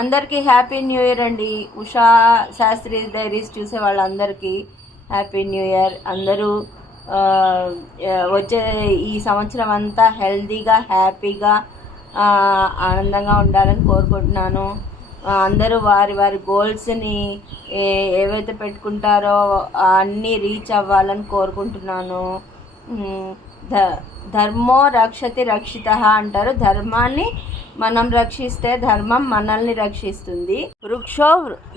అందరికీ happy new year అండి. Usha Sastry diaries చూసే వాళ్ళందరికీ హ్యాపీ న్యూ ఇయర్. అందరూ వచ్చే ఈ సంవత్సరం అంతా హెల్తీగా హ్యాపీగా ఆనందంగా ఉండాలని కోరుకుంటున్నాను. అందరూ వారి వారి గోల్స్ని ఏవైతే పెట్టుకుంటారో అన్నీ రీచ్ అవ్వాలని కోరుకుంటున్నాను. ధర్మో రక్షతి రక్షిత అంటారు. ధర్మాన్ని మనం రక్షిస్తే ధర్మం మనల్ని రక్షిస్తుంది. వృక్షో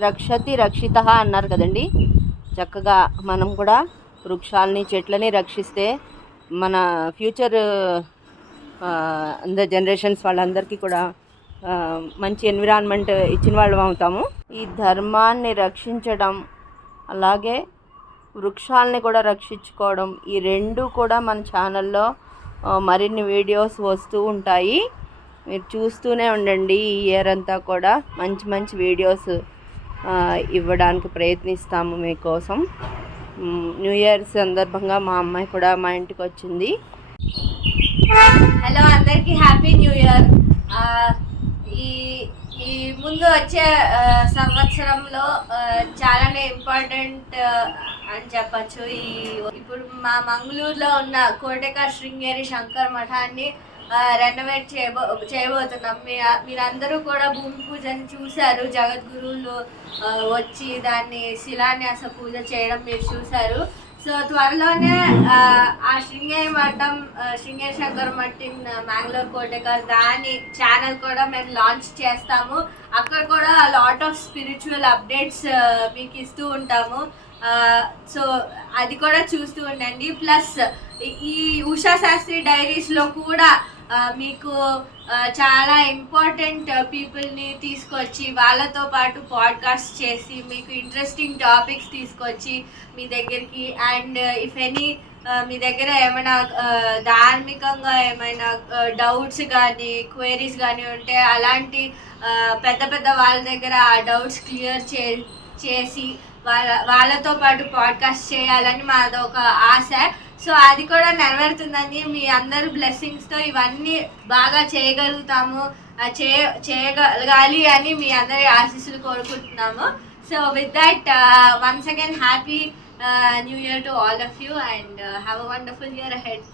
రక్షతి రక్షిత అన్నారు కదండి. చక్కగా మనం కూడా వృక్షాలని చెట్లని రక్షిస్తే మన ఫ్యూచర్ అందరు జనరేషన్స్ వాళ్ళందరికీ కూడా మంచి ఎన్విరాన్మెంట్ ఇచ్చిన వాళ్ళం అవుతాము. ఈ ధర్మాన్ని రక్షించడం అలాగే వృక్షాలని కూడా రక్షించుకోవడం, ఈ రెండు కూడా మన ఛానల్లో మరిన్ని వీడియోస్ వస్తూ ఉంటాయి. మీరు చూస్తూనే ఉండండి. ఈ ఇయర్ అంతా కూడా మంచి మంచి వీడియోస్ ఇవ్వడానికి ప్రయత్నిస్తాము మీకోసం. న్యూ ఇయర్ సందర్భంగా మా అమ్మాయి కూడా మా ఇంటికి వచ్చింది. హలో, అందరికీ హ్యాపీ న్యూ ఇయర్. ఈ ముందు వచ్చే సంవత్సరంలో చాలానే ఇంపార్టెంట్ అని చెప్పచ్చు. ఇప్పుడు మా మంగళూరులో ఉన్న కోటెక శృంగేరి శంకర్ మఠాన్ని రెనోవేట్ చేయబోతున్నాం. మీరందరూ కూడా భూమి పూజని చూశారు. జగద్గురువులు వచ్చి దాన్ని శిలాన్యాస పూజ చేయడం మీరు చూశారు. సో త్వరలోనే ఆ శృంగేరి మఠం, శృంగేరి శంకర్ మఠం మ్యాంగ్లూర్ కోటెకర్ దాని ఛానల్ కూడా మేము లాంచ్ చేస్తాము. అక్కడ కూడా లాట్ ఆఫ్ స్పిరిచువల్ అప్డేట్స్ మీకు ఇస్తూ ఉంటాము. సో అది కూడా చూస్తూ ఉండండి. ప్లస్ ఈ ఉషా శాస్త్రి డైరీస్లో కూడా మీకు చాలా ఇంపార్టెంట్ పీపుల్ని తీసుకొచ్చి వాళ్ళతో పాటు పాడ్కాస్ట్ చేసి మీకు ఇంట్రెస్టింగ్ టాపిక్స్ తీసుకొచ్చి మీ దగ్గరికి, అండ్ ఇఫ్ ఎనీ మీ దగ్గర ఏమైనా ధార్మికంగా ఏమైనా డౌట్స్ కానీ క్వైరీస్ కానీ ఉంటే అలాంటి పెద్ద పెద్ద వాళ్ళ దగ్గర ఆ డౌట్స్ క్లియర్ చేసి వాళ్ళతో పాటు పాడ్కాస్ట్ చేయాలని మాది ఒక ఆశ. సో అది కూడా నెరవేరుతుందని మీ అందరు బ్లెస్సింగ్స్తో ఇవన్నీ బాగా చేయగలుగుతాము, చేయగలగాలి అని మీ అందరి ఆశీస్సులు కోరుకుంటున్నాము. So with that, once again happy new year to all of you, and have a wonderful year ahead.